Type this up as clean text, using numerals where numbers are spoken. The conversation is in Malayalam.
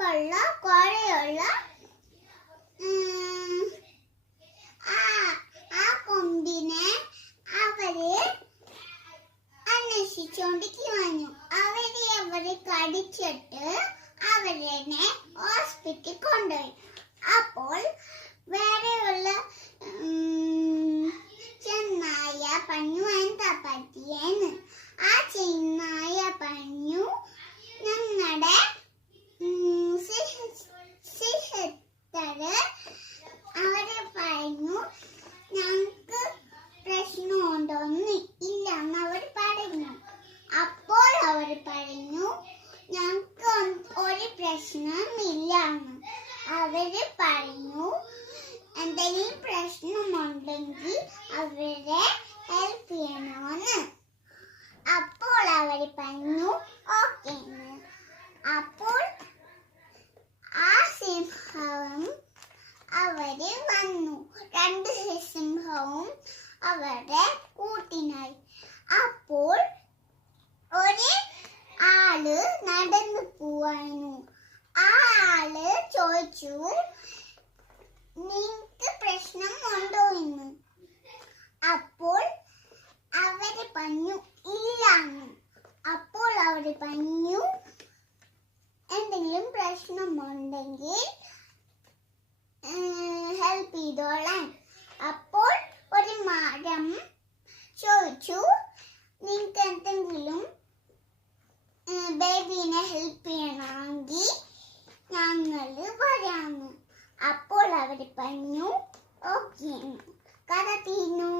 കൊമ്പുള്ള കുറയുള്ള ആ കൊമ്പിനെ അവര് അന്വേഷിച്ചോണ്ടിരിക്കുവാനു. അവരെ കടിച്ചിട്ട് അവരെ ഹോസ്പിറ്റലിൽ കൊണ്ടുപോയി. അപ്പോൾ വേറെയുള്ള ചെന്നായ പറഞ്ഞു എന്താ പറ്റിയെന്ന്. ആ ചെന്നായ പറഞ്ഞു ഞങ്ങളുടെ അവര് പറഞ്ഞു ഞങ്ങക്ക് പ്രശ്നമുണ്ടോന്ന് ഇല്ലെന്ന് അവർ പറഞ്ഞു. അപ്പോൾ അവർ പറഞ്ഞു ഞങ്ങക്ക് ഒരു പ്രശ്നമില്ലെന്ന്. അവര് പറഞ്ഞു എന്തെങ്കിലും പ്രശ്നമുണ്ടെങ്കിൽ അവരെ ഹെൽപ്പ് ചെയ്യണമെന്ന്. അപ്പോൾ അവർ പറഞ്ഞു ഓക്കെ. അപ്പോൾ ആ സിംഹം അവര് വന്നു. 2 സിംഹവും അവരുടെ കൂട്ടിനായി. അപ്പോൾ ഒരു ആള് നടന്നു പോവാനു. ആ ആള് ചോദിച്ചു നിങ്ങക്ക് പ്രശ്നം ഉണ്ടോ എന്ന്. അപ്പോൾ അവര് പറഞ്ഞു ഇല്ലാന്ന്. അപ്പോൾ അവര് പറഞ്ഞു എന്തെങ്കിലും പ്രശ്നമുണ്ടെങ്കിൽ ഹെൽപ്പ് ചെയ്തോളാൻ. അപ്പോൾ ഒരു മരം ചോദിച്ചു നിങ്ങൾക്ക് എന്തെങ്കിലും ബേബീനെ ഹെൽപ്പ് ചെയ്യണമെങ്കിൽ ഞങ്ങൾ വരാമെന്ന്. അപ്പോൾ അവർ പറഞ്ഞു ഓക്കെ. കഥ തീർന്നു.